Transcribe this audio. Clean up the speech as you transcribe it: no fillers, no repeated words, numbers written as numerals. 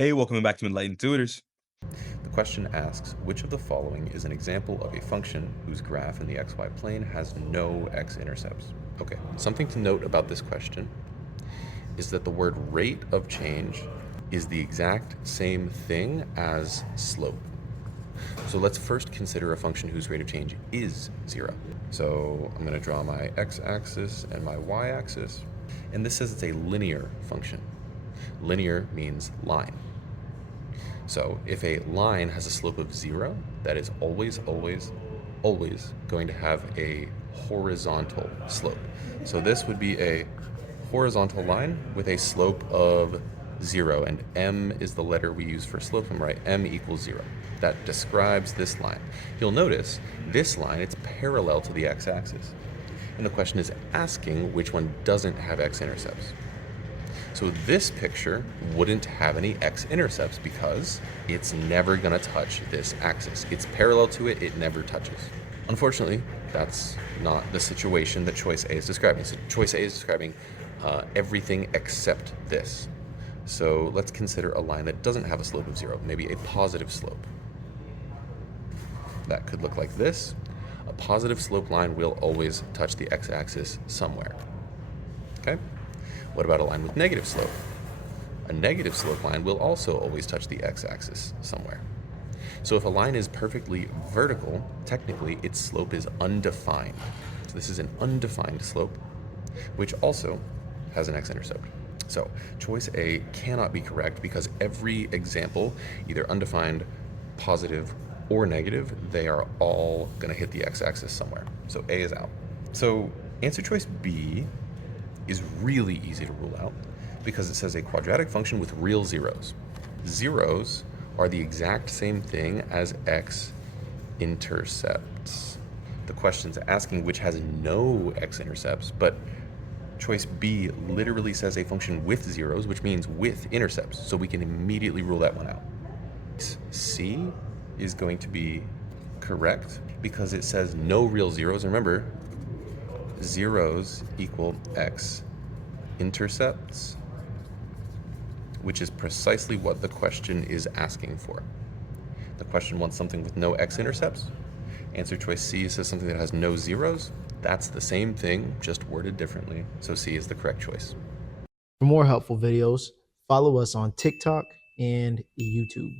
Hey, welcome back to Enlightened Tutors. The question asks, which of the following is an example of a function whose graph in the xy plane has no x-intercepts? Okay, something to note about this question is that the word rate of change is the exact same thing as slope. So let's first consider a function whose rate of change is 0. So I'm going to draw my x-axis and my y-axis, and this says it's a linear function. Linear means line. So if a line has a slope of 0, that is always going to have a horizontal slope. So this would be a horizontal line with a slope of 0, and m is the letter we use for slope. I'm right, m equals 0. That describes this line. You'll notice this line, it's parallel to the x-axis. And the question is asking which one doesn't have x-intercepts. So this picture wouldn't have any x-intercepts because it's never going to touch this axis. It's parallel to it, it never touches. Unfortunately, that's not the situation that choice A is describing. So choice A is describing everything except this. So let's consider a line that doesn't have a slope of 0, maybe a positive slope. That could look like this. A positive slope line will always touch the x-axis somewhere. Okay? What about a line with negative slope? A negative slope line will also always touch the x-axis somewhere. So if a line is perfectly vertical, technically its slope is undefined. So this is an undefined slope, which also has an x-intercept. So choice A cannot be correct because every example, either undefined, positive, or negative, they are all going to hit the x-axis somewhere. So A is out. So answer choice B is really easy to rule out because it says a quadratic function with real zeros. Zeros are the exact same thing as x-intercepts. The question's asking which has no x-intercepts, but choice B literally says a function with zeros, which means with intercepts, so we can immediately rule that one out. C is going to be correct because it says no real zeros. Remember, zeros equal x-intercepts, which is precisely what the question is asking for. The question wants something with no x-intercepts. Answer choice C says something that has no zeros. That's the same thing, just worded differently. So C is the correct choice. For more helpful videos, follow us on TikTok and YouTube.